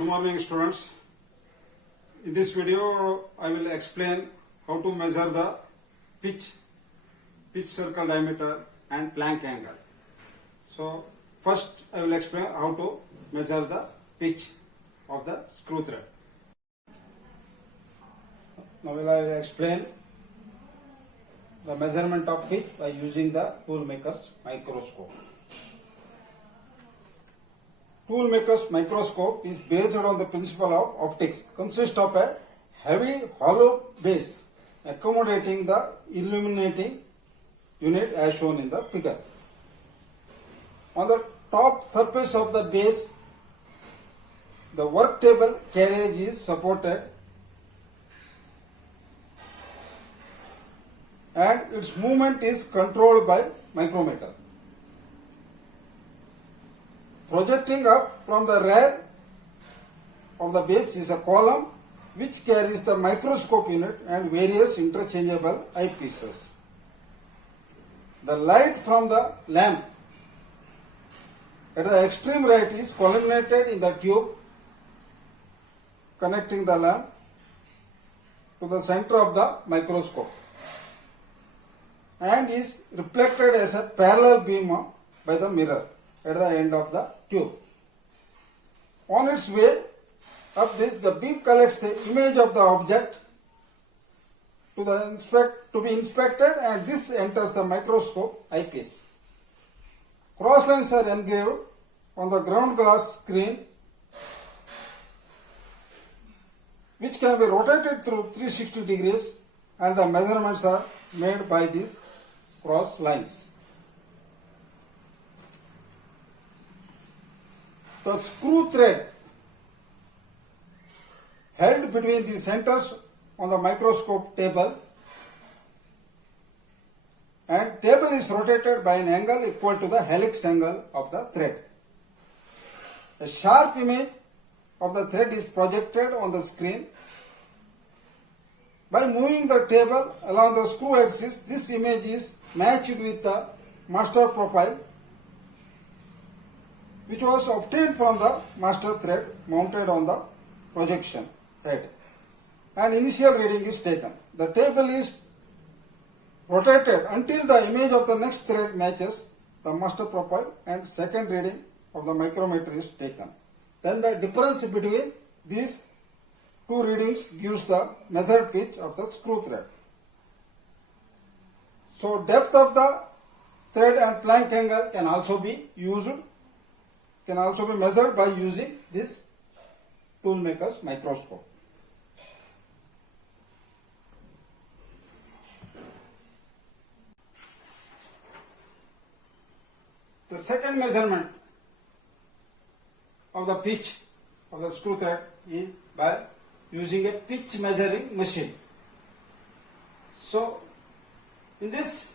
Good morning, students. In this video, I will explain how to measure the pitch circle diameter and Planck angle. So, first I will explain how to measure the pitch of the screw thread. Now I will explain the measurement of pitch by using the toolmaker's microscope. Toolmaker's microscope is based on the principle of optics, consists of a heavy hollow base accommodating the illuminating unit as shown in the figure. On the top surface of the base, the work table carriage is supported and its movement is controlled by micrometer. Projecting up from the rear of the base is a column which carries the microscope unit and various interchangeable eyepieces. The light from the lamp at the extreme right is collimated in the tube connecting the lamp to the center of the microscope and is reflected as a parallel beam by the mirror at the end of the tube. On its way up this, the beam collects the image of the object to be inspected, and this enters the microscope eyepiece. Cross lines are engraved on the ground glass screen, which can be rotated through 360 degrees, and the measurements are made by these cross lines. The screw thread held between the centers on the microscope table and table is rotated by an angle equal to the helix angle of the thread. A sharp image of the thread is projected on the screen. By moving the table along the screw axis, this image is matched with the master profile which was obtained from the master thread mounted on the projection head, and initial reading is taken. The table is rotated until the image of the next thread matches the master profile and second reading of the micrometer is taken. Then the difference between these two readings gives the measured pitch of the screw thread. So depth of the thread and Planck angle can also be measured by using this toolmaker's microscope. The second measurement of the pitch of the screw thread is by using a pitch measuring machine. So in this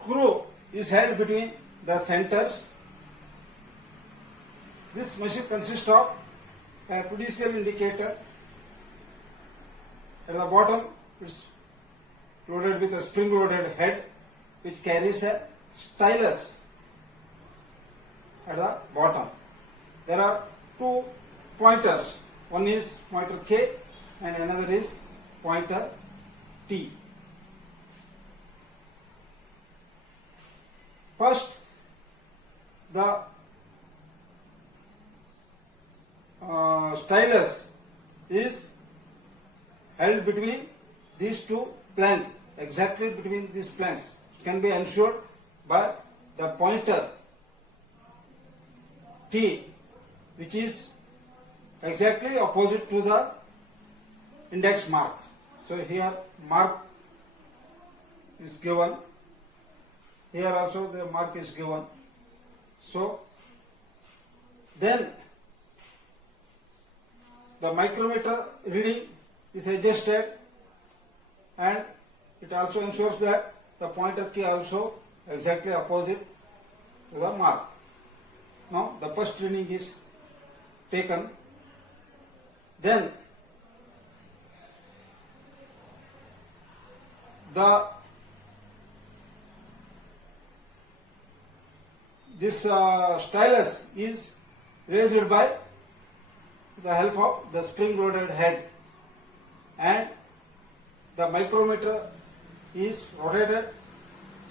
screw is held between the centers. This machine consists of a fiducial indicator. At the bottom, it's loaded with a spring-loaded head which carries a stylus at the bottom. There are two pointers. One is pointer K and another is pointer T. First, the stylus is held between these two planks, exactly between these planks. It can be ensured by the pointer T, which is exactly opposite to the index mark. So here mark is given. Here also the mark is given. So then the micrometer reading is adjusted, and it also ensures that the pointer key also exactly opposite to the mark. Now the first reading is taken. Then this stylus is raised by the help of the spring loaded head, and the micrometer is rotated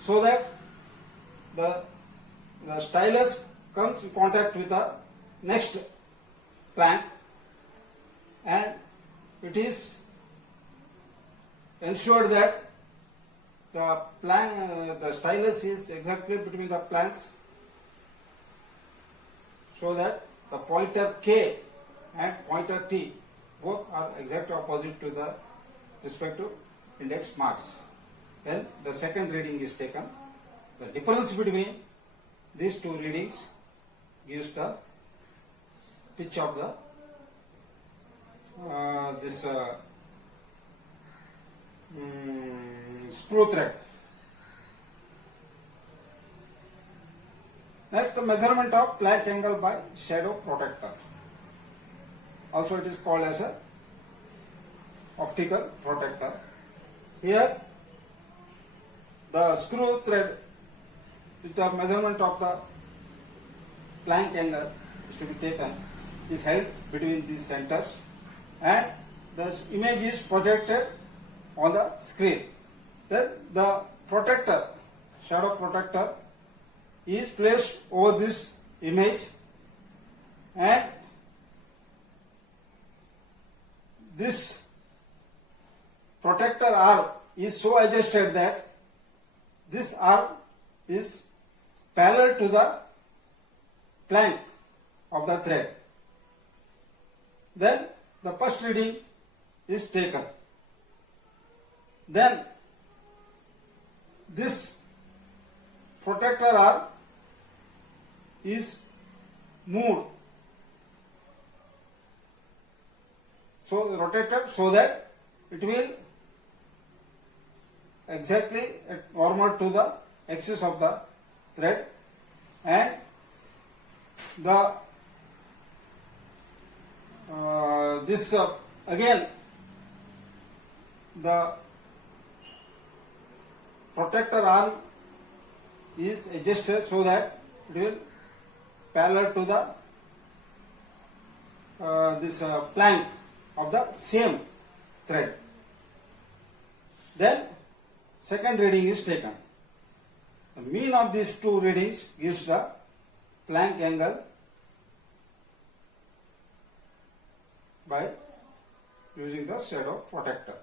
so that the stylus comes in contact with the next plank, and it is ensured that the stylus is exactly between the planks, so that the pointer K and pointer T both are exactly opposite to the respective index marks. Then the second reading is taken. The difference between these two readings gives the pitch of the screw thread. Next, the measurement of plank angle by shadow protector. Also it is called as a optical protector. Here the screw thread with the measurement of the plank angle is to be taken, is held between these centers, and the image is projected on the screen. Then the protector, shadow protector, is placed over this image, and this protector arm is so adjusted that this arm is parallel to the plank of the thread. Then the first reading is taken. Then this protector arm is moved, so rotated, so that it will exactly normal to the axis of the thread, and the again the protector arm is adjusted so that it will parallel to the plank of the same thread. Then second reading is taken. The mean of these two readings gives the plank angle by using the shadow protector.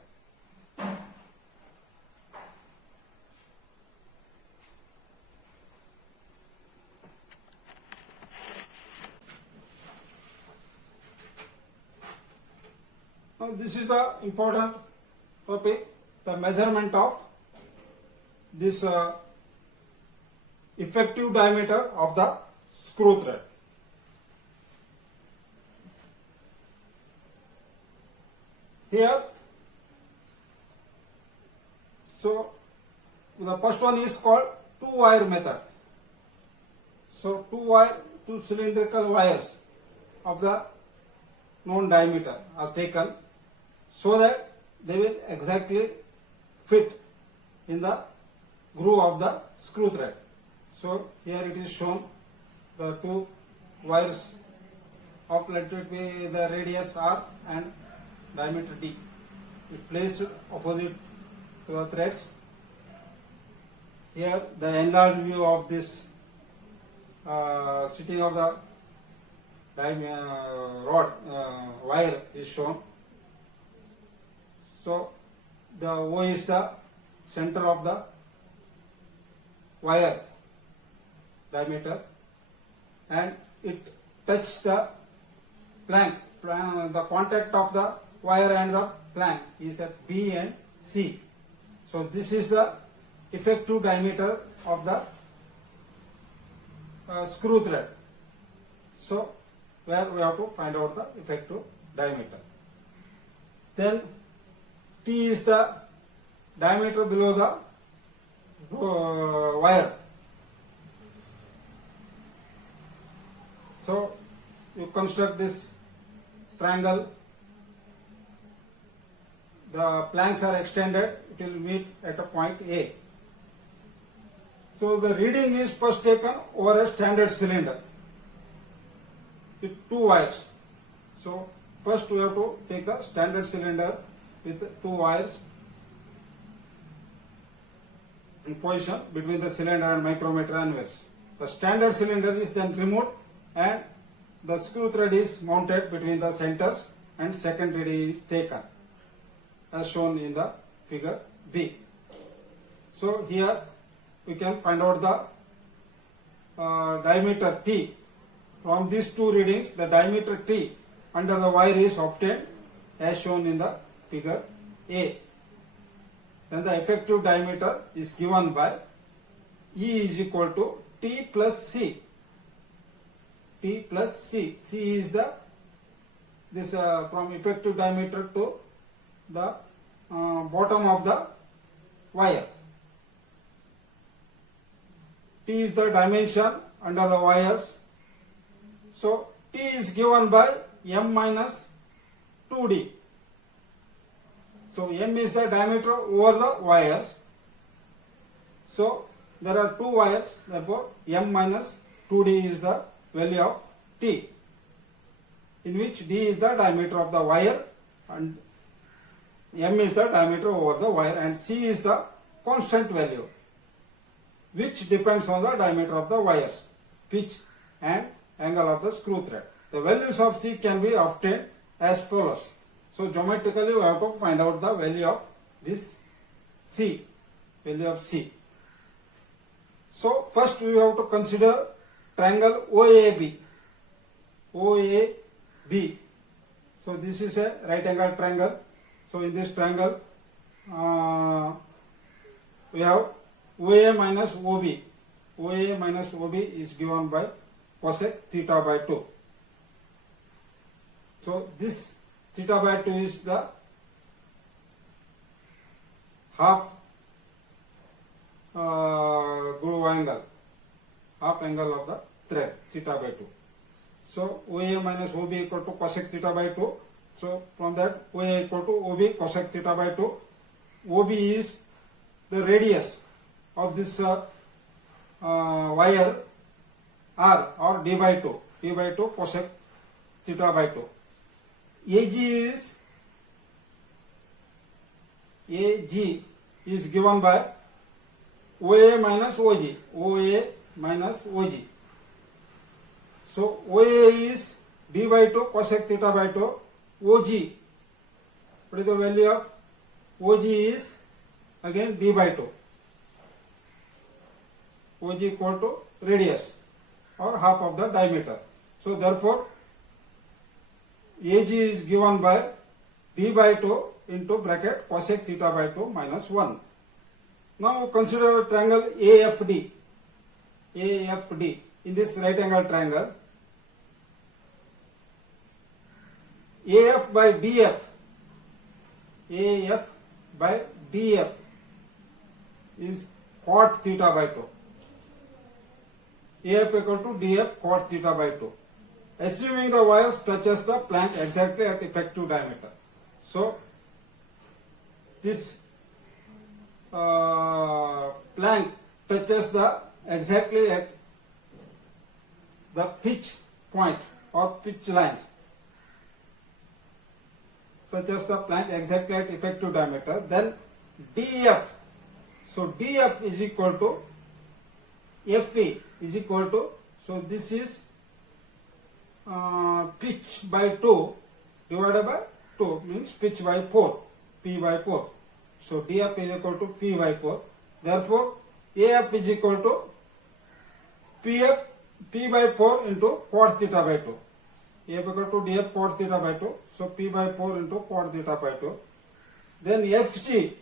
Now this is the important topic, the measurement of this effective diameter of the screw thread. Here, so the first one is called two-wire method. So two cylindrical wires of the known diameter are taken so that they will exactly fit in the groove of the screw thread. So here it is shown the two wires of, let it be the radius R and diameter D. It placed opposite to the threads. Here the enlarged view of this sitting of the wire is shown. So the O is the center of the wire diameter, and it touches the plank. The contact of the wire and the plank is at B and C. So this is the effective diameter of the screw thread. So where we have to find out the effective diameter. Then T is the diameter below the wire. So you construct this triangle, the planks are extended, it will meet at a point A. So the reading is first taken over a standard cylinder with two wires. So first we have to take the standard cylinder with two wires in position between the cylinder and micrometer anvils. The standard cylinder is then removed and the screw thread is mounted between the centers and second reed is taken as shown in the figure B. So here we can find out the diameter T. From these two readings, the diameter T under the wire is obtained as shown in the figure A. Then the effective diameter is given by E is equal to T plus C. T plus C. C is the from effective diameter to the bottom of the wire. T is the dimension under the wires. So T is given by M minus 2D. So M is the diameter over the wires. So there are two wires, therefore M minus 2D is the value of T, in which D is the diameter of the wire and M is the diameter over the wire and C is the constant value which depends on the diameter of the wires, pitch and angle of the screw thread. The values of C can be obtained as follows. So geometrically we have to find out the value of this C, value of C. So first we have to consider triangle OAB. OAB. So this is a right angle triangle. So in this triangle we have OA minus OB. OA minus OB is given by cosec theta by 2. So this theta by 2 is the half groove angle, half angle of the thread, theta by 2. So OA minus OB equal to cosec theta by 2. So from that OA equal to OB cosec theta by 2. OB is the radius of this wire R or D by 2. D by 2 cosec theta by 2. AG is given by OA minus OG. OA minus OG. So OA is D by 2 cosec theta by 2. OG, what is the value of OG is again D by 2. OG equal to radius or half of the diameter. So therefore AG is given by D by 2 into bracket cosec theta by 2 minus 1. Now consider triangle AFD. AFD. In this right angle triangle, AF by DF. AF by DF is cot theta by 2. AF equal to DF cot theta by 2. Assuming the wires touches the plank exactly at effective diameter. So this plank touches the exactly at the pitch point or pitch lines. Touches the plank exactly at effective diameter. Then DF. So DF is equal to FE is equal to, so this is pitch by 2 divided by 2 means pitch by 4, P by 4. So DF is equal to P by 4. Therefore AF is equal to P by 4 into cot theta by 2. AF equal to DF cot theta by 2. So P by 4 into cot theta by 2. Then FG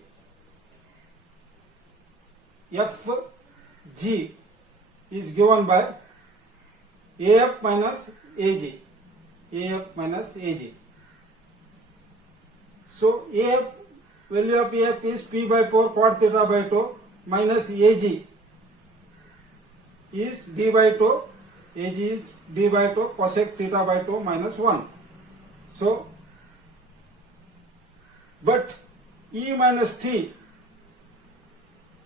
is given by AF minus AG. AF minus AG. So AF, value of AF is P by 4 cot theta by 2 minus AG is D by 2. AG is D by 2 cosec theta by 2 minus 1. So, but E minus T.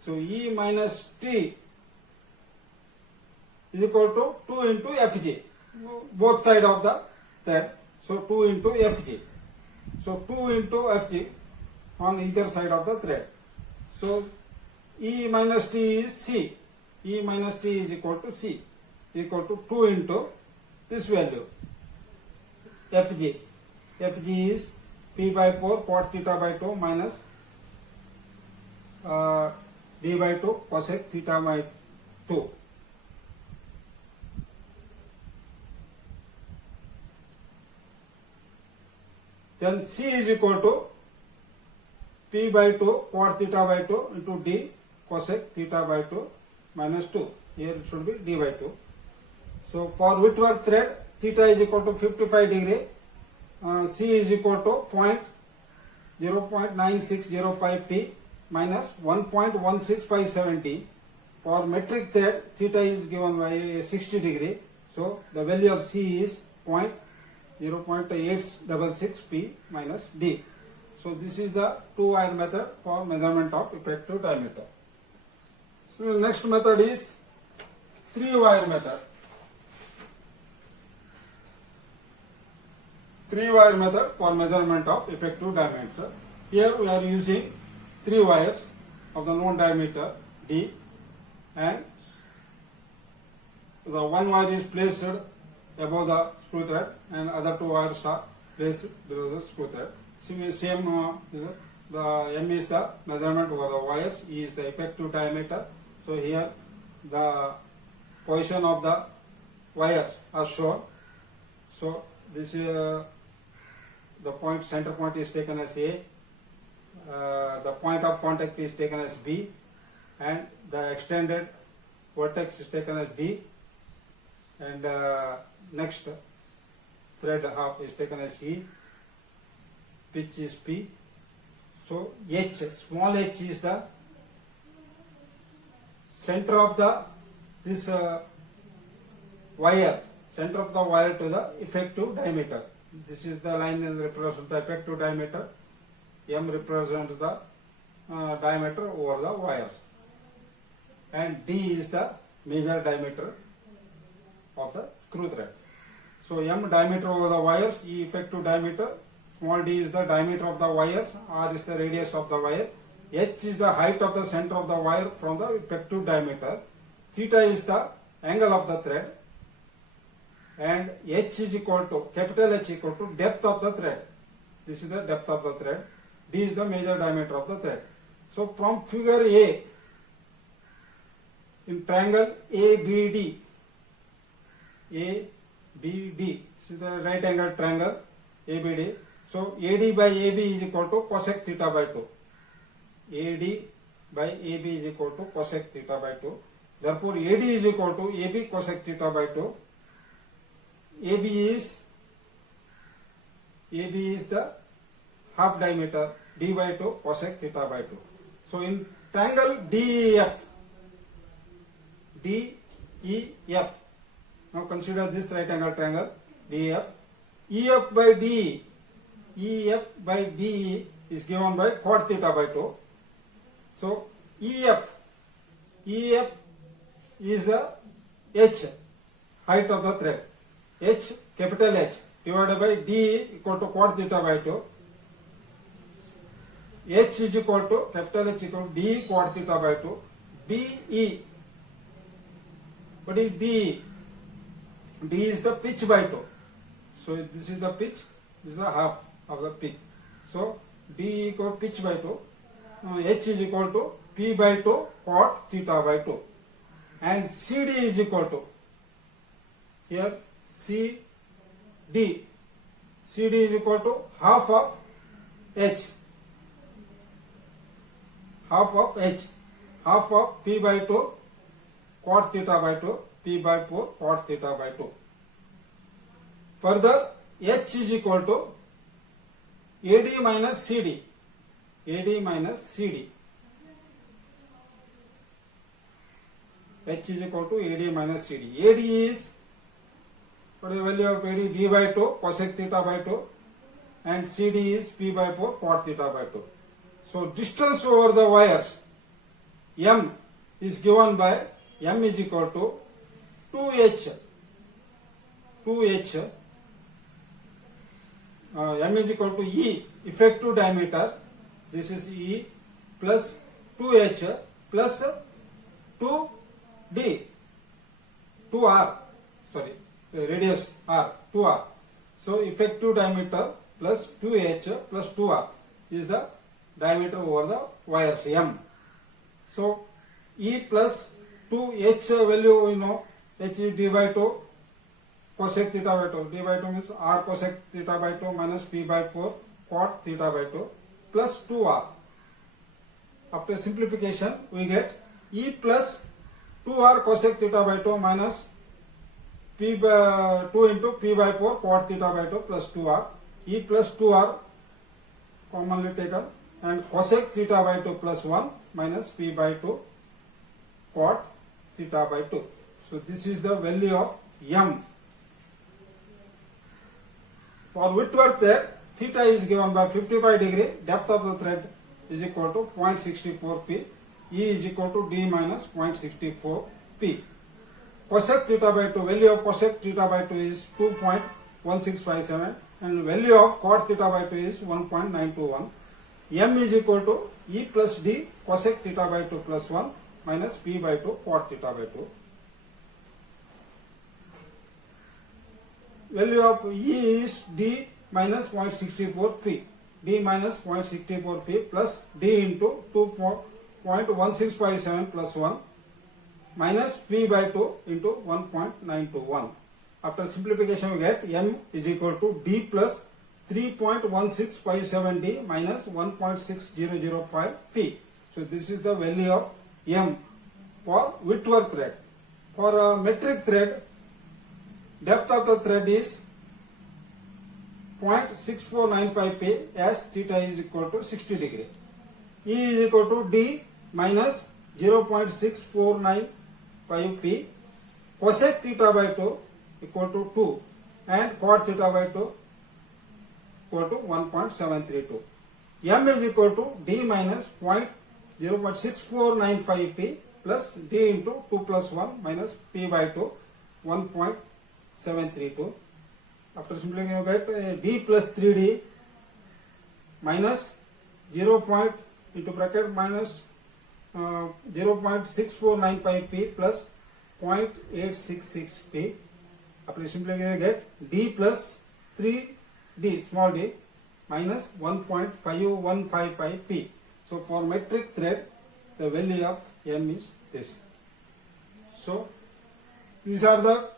So E minus T is equal to 2 into FG, both side of the thread. So 2 into Fg. So 2 into Fg on either side of the thread. So E minus T is C. E minus T is equal to C, equal to 2 into this value Fg. Fg is P by 4 cot theta by 2 minus D by 2 cosec theta by 2. Then C is equal to P by 2 cot theta by 2 into D cosec theta by 2 minus 2. Here it should be D by 2. So for Whitworth thread, theta is equal to 55 degree. C is equal to 0.9605 P minus 1.16570. For metric thread, theta is given by 60 degree. So the value of C is 0.866 P minus D. So this is the two wire method for measurement of effective diameter. So the next method is 3 wire method. 3 wire method for measurement of effective diameter. Here we are using 3 wires of the known diameter D, and the one wire is placed above the screw thread and other 2 wires are placed below the screw thread. Same the M is the measurement over the wires, E is the effective diameter. So here the position of the wires are shown. So this is the point, center point is taken as A, the point of contact is taken as B, and the extended vertex is taken as D, and next thread half is taken as E, pitch is P. So H, small h is the center of the this wire, center of the wire to the effective diameter. This is the line that represents the effective diameter. M represents the diameter over the wires, and D is the major diameter of the screw thread. So M diameter over the wires, E effective diameter, small d is the diameter of the wires, R is the radius of the wire, H is the height of the center of the wire from the effective diameter, theta is the angle of the thread, and H is equal to, capital H equal to depth of the thread. This is the depth of the thread. D is the major diameter of the thread. So from figure A, in triangle ABD, this is the right angle triangle ABD. So AD by AB is equal to cosec theta by 2. AD by AB is equal to cosec theta by 2. Therefore AD is equal to AB cosec theta by 2. AB is the half diameter, D by 2 cosec theta by 2. So in triangle DEF, now consider this right angle triangle DEF, EF by DE is given by cot theta by 2. So EF is the H, height of the thread, H, capital H, divided by D equal to cot theta by 2. H is equal to, capital H equal to D cot theta by 2. DE, what is DE? D is the pitch by 2. So this is the pitch, this is the half of the pitch. So D equal to pitch by 2. H is equal to P by 2 cot theta by 2. And CD is equal to, here CD is equal to half of H, half of P by 2 cot theta by 2, P by 4 cot theta by 2. Further, H is equal to AD minus CD. H is equal to AD minus CD. AD is, what is the value of AD? D by 2 cosec theta by 2, and CD is P by 4 cot theta by 2. So distance over the wires, M is given by, M is equal to 2H M is equal to E effective diameter. This is E plus 2H plus 2D, 2R, sorry, radius R, 2R. So effective diameter plus 2H plus 2R is the diameter over the wires M. So E plus 2H value, you know, H is D by 2 cosec theta by 2. D by 2 means R cosec theta by 2 minus P by 4 cot theta by 2 plus 2R. After simplification, we get E plus 2R cosec theta by 2 minus P by 2 into P by 4 cot theta by 2 plus 2R. E plus 2R commonly taken, and cosec theta by 2 plus 1 minus P by 2 cot theta by 2. So this is the value of M. For Whitworth thread, theta is given by 55 degree, depth of the thread is equal to 0.64 P, E is equal to D minus 0.64 P. Cosec theta by 2, value of cosec theta by 2 is 2.1657 and value of cot theta by 2 is 1.921. M is equal to E plus D cosec theta by 2 plus 1 minus P by 2 cot theta by 2. Value of E is D minus 0.64 phi. D minus 0.64 phi plus D into 2.1657 plus 1 minus P by 2 into 1.921. After simplification we get M is equal to D plus 3.1657 D minus 1.6005 phi. So this is the value of M for Whitworth thread. For a metric thread, depth of the thread is 0.6495 P as theta is equal to 60 degree. E is equal to D minus 0.6495 P. Cosec theta by 2 equal to 2 and cot theta by 2 equal to 1.732. M is equal to D minus 0.6495 P plus D into 2 plus 1 minus P by 2 1.732. After simplifying you get D plus 3D minus 0. Into bracket minus 0.6495 P plus 0.866 P. After simplifying you get D plus 3D small d minus 1.5155 P. So for metric thread the value of M is this. So these are the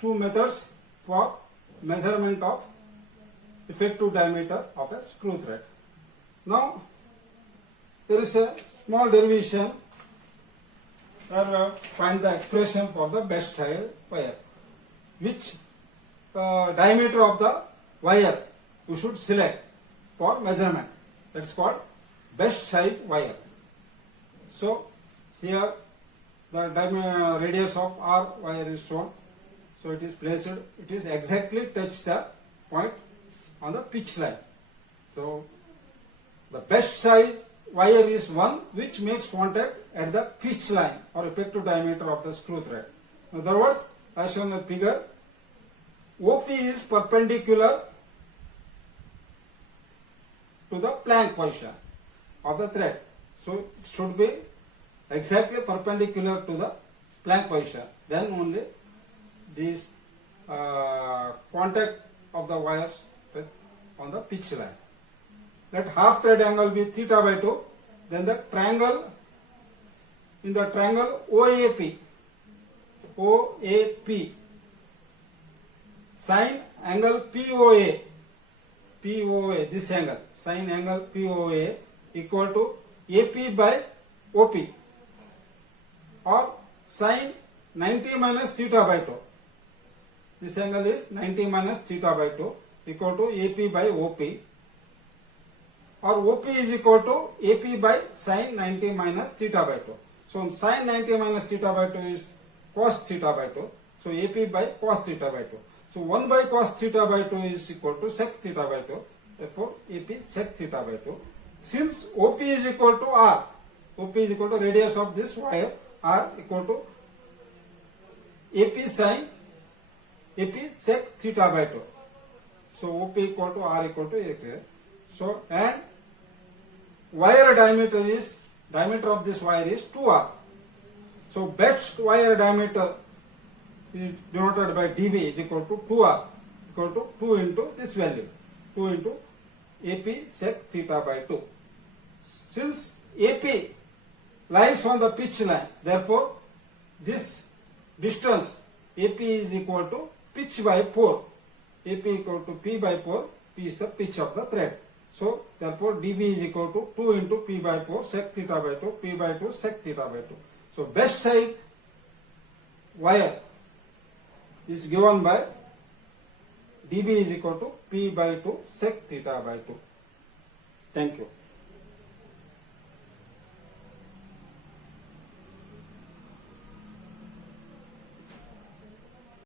two methods for measurement of effective diameter of a screw thread. Now there is a small derivation where find the expression for the best size wire. Which diameter of the wire you should select for measurement. That's called best size wire. So here the radius of R wire is shown. So it is placed, it is exactly touch the point on the pitch line. So the best size wire is one which makes contact at the pitch line or effective diameter of the screw thread. In other words, as shown in the figure, OP is perpendicular to the plank position of the thread. So it should be exactly perpendicular to the plank position. Then only this contact of the wires on the pitch line. Let half thread angle be theta by 2. Then the triangle, in the triangle OAP, sine angle POA, this angle, sine angle POA equal to AP by OP or sine 90 minus theta by 2. This angle is 90 minus theta by 2 equal to AP by OP, or OP is equal to AP by sine 90 minus theta by 2. So sine 90 minus theta by 2 is cos theta by 2. So AP by cos theta by 2. So 1 by cos theta by 2 is equal to sec theta by 2. Therefore AP sec theta by 2. Since OP is equal to R, OP is equal to radius of this wire, R equal to AP sec theta by 2. So OP equal to R equal to A. So and wire diameter of this wire is 2R. So best wire diameter is denoted by dB is equal to 2R, equal to 2 into this value, 2 into AP sec theta by 2. Since AP lies on the pitch line, therefore this distance AP is equal to pitch by 4. AP equal to P by 4, P is the pitch of the thread. So therefore dB is equal to 2 into P by 4 sec theta by 2, P by 2 sec theta by 2. So best side wire is given by dB is equal to P by 2 sec theta by 2. Thank you.